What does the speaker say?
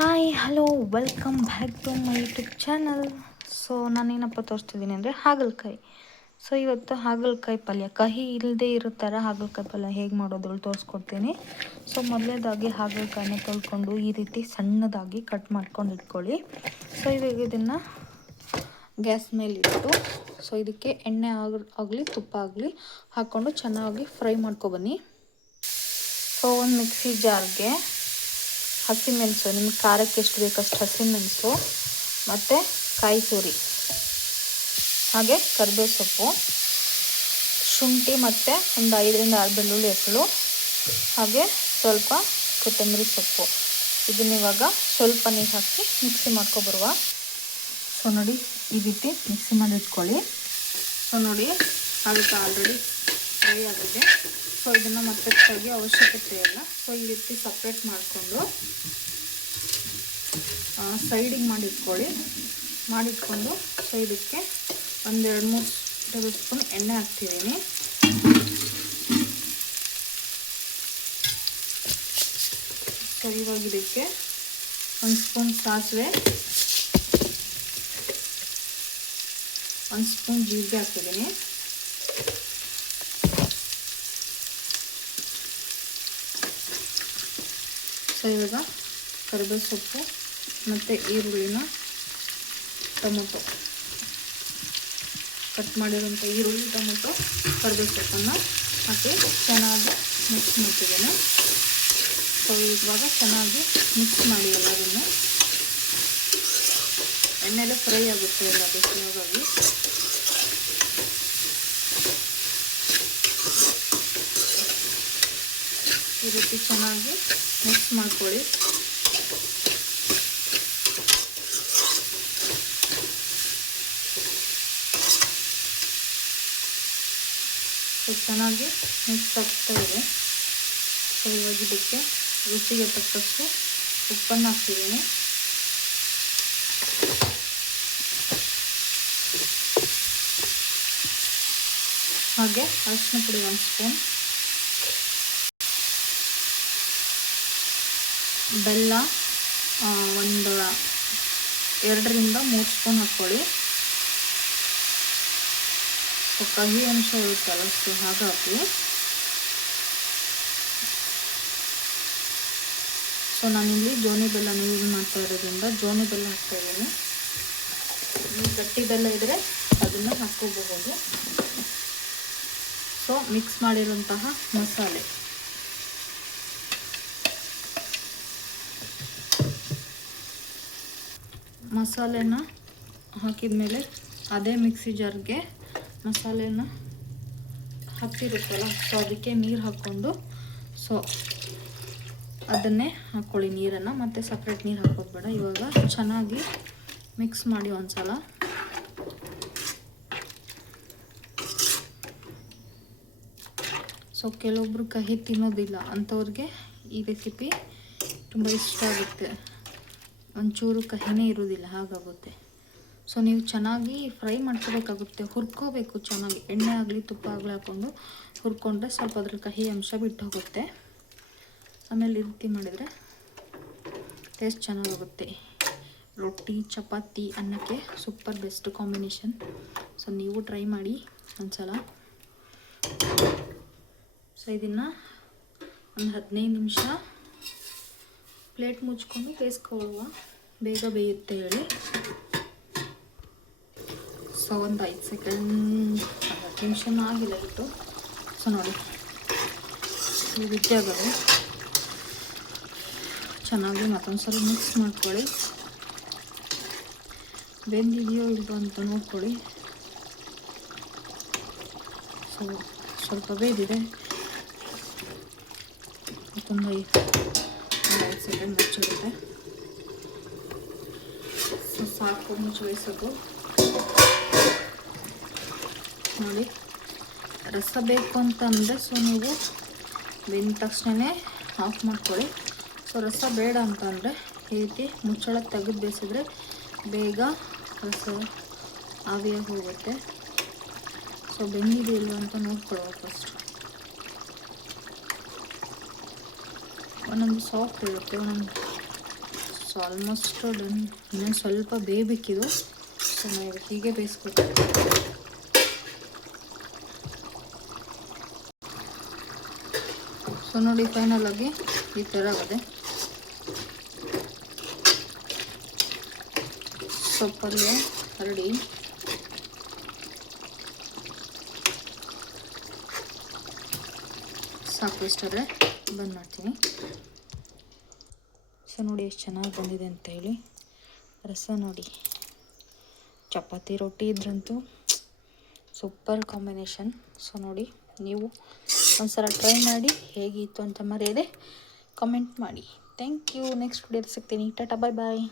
Hi hello welcome back to my YouTube channel. So ನಾನೇನಪ್ಪ ತೋರಿಸ್ತಿದ್ದೀನಿ ಅಂದರೆ ಹಾಗಲಕಾಯಿ. ಸೊ ಇವತ್ತು ಹಾಗಲಕಾಯಿ ಪಲ್ಯ ಕಹಿ ಇಲ್ಲದೆ ಇರೋ ಥರ ಹಾಗಲಕಾಯಿ ಪಲ್ಯ ಹೇಗೆ ಮಾಡೋದು ತೋರಿಸ್ಕೊಡ್ತೀನಿ. ಸೊ ಮೊದಲನೇದಾಗಿ ಹಾಗಲಕಾಯಿನ ತೊಳ್ಕೊಂಡು ಈ ರೀತಿ ಸಣ್ಣದಾಗಿ ಕಟ್ ಮಾಡ್ಕೊಂಡು ಇಟ್ಕೊಳ್ಳಿ. ಸೊ ಇವಾಗ ಇದನ್ನು ಗ್ಯಾಸ್ ಮೇಲಿಟ್ಟು ಸೊ ಇದಕ್ಕೆ ಎಣ್ಣೆ ಆಗಲಿ ತುಪ್ಪ ಆಗಲಿ ಹಾಕ್ಕೊಂಡು ಚೆನ್ನಾಗಿ ಫ್ರೈ ಮಾಡ್ಕೊಬನ್ನಿ. ಸೊ ಒಂದು ಮಿಕ್ಸಿ ಜಾರ್ಗೆ ಹಸಿಮೆಣಸು, ನಿಮ್ಗೆ ಖಾರಕ್ಕೆ ಎಷ್ಟು ಬೇಕಷ್ಟು ಹಸಿಮೆಣಸು ಮತ್ತು ಕಾಯಿ ತುರಿ, ಹಾಗೆ ಕರಿಬೇವು ಸೊಪ್ಪು, ಶುಂಠಿ ಮತ್ತು ಒಂದು 5ರಿಂದ 6 ಬೆಳ್ಳುಳ್ಳಿ ಹೆಸಳು, ಹಾಗೆ ಸ್ವಲ್ಪ ಕೊತ್ತಂಬರಿ ಸೊಪ್ಪು. ಇದನ್ನ ಇವಾಗ ಸ್ವಲ್ಪ ನೀರು ಹಾಕಿ ಮಿಕ್ಸಿ ಮಾಡ್ಕೊಬರುವ. ಸೊ ನೋಡಿ ಈ ರೀತಿ ಮಿಕ್ಸಿ ಮಾಡಿ ಇಟ್ಕೊಳ್ಳಿ. ಸೊ ನೋಡಿ ಅದಕ್ಕೆ ಆಲ್ರೆಡಿ ಫ್ರೈ ಆಗಿದೆ. ಸೊ ಇದನ್ನು ಮತ್ತೆ ತೆಗಿಯೋ ಅವಶ್ಯಕತೆ ಇಲ್ಲ. ಸೊ ಈ ರೀತಿ ಸಪ್ರೇಟ್ ಮಾಡಿಕೊಂಡು ಸೈಡಿಗೆ ಮಾಡಿಟ್ಕೊಂಡು ಸೊ ಇದಕ್ಕೆ 1-2-3 ಟೇಬಲ್ ಸ್ಪೂನ್ ಎಣ್ಣೆ ಹಾಕ್ತಿದ್ದೀನಿ. ಸೊ ಇವಾಗ ಇದಕ್ಕೆ 1 ಸ್ಪೂನ್ ಸಾಸಿವೆ, 1 ಸ್ಪೂನ್ ಜೀರಿಗೆ ಹಾಕಿದ್ದೀನಿ. ಸೊ ಇವಾಗ ಕರಿಬೇವು ಸೊಪ್ಪು ಮತ್ತು ಈರುಳ್ಳಿನ, ಟೊಮೊಟೊ ಕಟ್ ಮಾಡಿರೋಂಥ ಈರುಳ್ಳಿ, ಟೊಮೊಟೊ, ಕರಿಬೇವು ಸೊಪ್ಪನ್ನು ಹಾಕಿ ಚೆನ್ನಾಗಿ ಮಿಕ್ಸ್ ಮಾಡ್ತಿದ್ದೇನೆ. ಸೊ ಇವಾಗ ಚೆನ್ನಾಗಿ ಮಿಕ್ಸ್ ಮಾಡಿ ಎಲ್ಲದನ್ನು. ಎಣ್ಣೆಲೆ ಫ್ರೈ ಆಗುತ್ತೆ ಎಲ್ಲ ಬಿಸಿಯಾಗಿ. ಈ ರೀತಿ ಚೆನ್ನಾಗಿ ಮಿಕ್ಸ್ ಮಾಡ್ಕೊಳ್ಳಿ. ಸೊ ಚೆನ್ನಾಗಿ ಮಿಕ್ಸ್ ಆಗ್ತಾ ಇದೆ. ಸೊ ಇವಾಗ ಇದಕ್ಕೆ ರುಚಿಗೆ ತಕ್ಕಷ್ಟು ಉಪ್ಪನ್ನು ಹಾಕ್ತಿದ್ದೀನಿ. ಹಾಗೆ ಅರಿಶಿನ ಪುಡಿ 1 ಸ್ಪೂನ್, ಬೆಲ್ಲ 2-3 ಸ್ಪೂನ್ ಹಾಕ್ಕೊಳ್ಳಿ. ಸೊ ಕಹಿ ಅಂಶ ಇರುತ್ತಲ್ಲ, ಸೊ ಹಾಗಾಗಿ ಸೊ ನಾನಿಲ್ಲಿ ಜೋನಿ ಬೆಲ್ಲನ ಯೂಸ್ ಮಾಡ್ತಾ ಇರೋದ್ರಿಂದ ಜೋನಿ ಬೆಲ್ಲ ಹಾಕ್ತಾ ಇದ್ದೀನಿ. ಗಟ್ಟಿ ಬೆಲ್ಲ ಇದ್ದರೆ ಅದನ್ನು ಹಾಕ್ಕೋಬಹುದು. ಸೊ ಮಿಕ್ಸ್ ಮಾಡಿರೋಂತಹ ಮಸಾಲೆನ ಹಾಕಿದ ಮೇಲೆ ಅದೇ ಮಿಕ್ಸಿ ಜಾರ್ಗೆ ಮಸಾಲೆನ ಹಾಕಿರುತ್ತಲ್ಲ, ಸೊ ಅದಕ್ಕೆ ನೀರು ಹಾಕ್ಕೊಂಡು ಸೊ ಅದನ್ನೇ ಹಾಕ್ಕೊಳ್ಳಿ ನೀರನ್ನು. ಮತ್ತು ಸಪ್ರೇಟ್ ನೀರು ಹಾಕೋದು ಬೇಡ. ಇವಾಗ ಚೆನ್ನಾಗಿ ಮಿಕ್ಸ್ ಮಾಡಿ ಒಂದ್ಸಲ. ಸೊ ಕೆಲವೊಬ್ರು ಕಹಿ ತಿನ್ನೋದಿಲ್ಲ ಅಂಥವ್ರಿಗೆ ಈ ರೆಸಿಪಿ ತುಂಬ ಇಷ್ಟ ಆಗುತ್ತೆ. ಒಂಚೂರು ಕಹಿನೇ ಇರೋದಿಲ್ಲ, ಹಾಗಾಗುತ್ತೆ. ಸೊ ನೀವು ಚೆನ್ನಾಗಿ ಫ್ರೈ ಮಾಡ್ಕೋಬೇಕಾಗುತ್ತೆ, ಹುರ್ಕೋಬೇಕು ಚೆನ್ನಾಗಿ. ಎಣ್ಣೆ ಆಗಲಿ ತುಪ್ಪ ಆಗಲಿ ಹಾಕ್ಕೊಂಡು ಹುರ್ಕೊಂಡ್ರೆ ಸ್ವಲ್ಪ ಅದ್ರ ಕಹಿ ಅಂಶ ಬಿಟ್ಟು ಹೋಗುತ್ತೆ. ಆಮೇಲೆ ಈ ರೀತಿ ಮಾಡಿದರೆ ಟೇಸ್ಟ್ ಚೆನ್ನಾಗಾಗುತ್ತೆ. ರೊಟ್ಟಿ, ಚಪಾತಿ, ಅನ್ನಕ್ಕೆ ಸೂಪರ್ ಬೆಸ್ಟ್ ಕಾಂಬಿನೇಷನ್. ಸೊ ನೀವು ಟ್ರೈ ಮಾಡಿ ಒಂದ್ಸಲ. ಸೊ ಇದನ್ನು ಒಂದು 15 ನಿಮಿಷ ಪ್ಲೇಟ್ ಮುಚ್ಕೊಂಡು ಬೇಯಿಸ್ಕೊಳ್ಳುವ, ಬೇಗ ಬೇಯುತ್ತೆ ಹೇಳಿ. ಸೊ ಒಂದು 5 ಸೆಕೆಂಡ್ 10 ನಿಮಿಷನೂ ಆಗಿಲ್ಲ ಇಟ್ಟು. ಸೊ ನೋಡಿ ಈ ರೀತಿ ಆಗೋದು. ಚೆನ್ನಾಗಿ ಮತ್ತೊಂದು ಸಲ ಮಿಕ್ಸ್ ಮಾಡ್ಕೊಳ್ಳಿ. ಬೆಂದಿದೆಯೋ ಇಲ್ವೋ ಅಂತ ನೋಡ್ಕೊಳ್ಳಿ. ಸೊ ಸ್ವಲ್ಪ ಬೇಯ್ದಿದೆ. ಮತ್ತೊಂದು 5 ಸೆಕೆಂಡ್ ಮುಚ್ಚಿರುತ್ತೆ. ಸೊ ಸಾಕು ಮುಚ್ಚಿ ಬೇಯಿಸೋದು. ನೋಡಿ ರಸ ಬೇಕು ಅಂತ ಅಂದರೆ ಸೊ ನೀವು ಬೆಂದ ತಕ್ಷಣ ಆಫ್ ಮಾಡ್ಕೊಳ್ಳಿ. ಸೊ ರಸ ಬೇಡ ಅಂತ ಅಂದರೆ ಈ ರೀತಿ ಮುಚ್ಚಳ ತೆಗೆದು ಬೇಯಿಸಿದ್ರೆ ಬೇಗ ರಸ ಆವಿಯಾಗಿ ಹೋಗುತ್ತೆ. ಸೊ ಬೆಂದಿದೆಯಲ್ವ ಅಂತ ನೋಡ್ಕೊಳ್ಳೋ ಫಸ್ಟ್. ಒಂದೊಂದು ಸಾಫ್ಟ್ ಇರುತ್ತೆ, ಒಂದೊಂದು ಸೊ ಆಲ್ಮೋಸ್ಟ್ ಡನ್. ಇನ್ನೊಂದು ಸ್ವಲ್ಪ ಬೇಯಬೇಕಿದು. ಸೊ ನಾವು ಹೀಗೆ ಬೇಯಿಸ್ಬೇಕು. ಸೊ ನೋಡಿ ಫೈನಲ್ ಆಗಿ ಈ ಥರ ಆಗಿದೆ. ಸೊ ಪಲ್ಯ ರೆಡಿ. ಸಾಕು, ಇಷ್ಟಾದರೆ ಬಂದ್ ಮಾಡ್ತೀನಿ. ಸೊ ನೋಡಿ ಎಷ್ಟು ಚೆನ್ನಾಗಿ ಬಂದಿದೆ ಅಂತ ಹೇಳಿ. ರಸ ನೋಡಿ, ಚಪಾತಿ ರೊಟ್ಟಿ ಇದ್ರಂತೂ ಸೂಪರ್ ಕಾಂಬಿನೇಷನ್. ಸೊ ನೋಡಿ, ನೀವು ಒಂದ್ಸಲ ಟ್ರೈ ಮಾಡಿ, ಹೇಗಿತ್ತು ಅಂತ ಮರೆಯದೆ ಕಮೆಂಟ್ ಮಾಡಿ. Thank you. ನೆಕ್ಸ್ಟ್ ವಿಡಿಯೋದಲ್ಲಿ ಸಿಗ್ತೀನಿ. ಟಾಟಾ, ಬಾಯ್ ಬಾಯ್.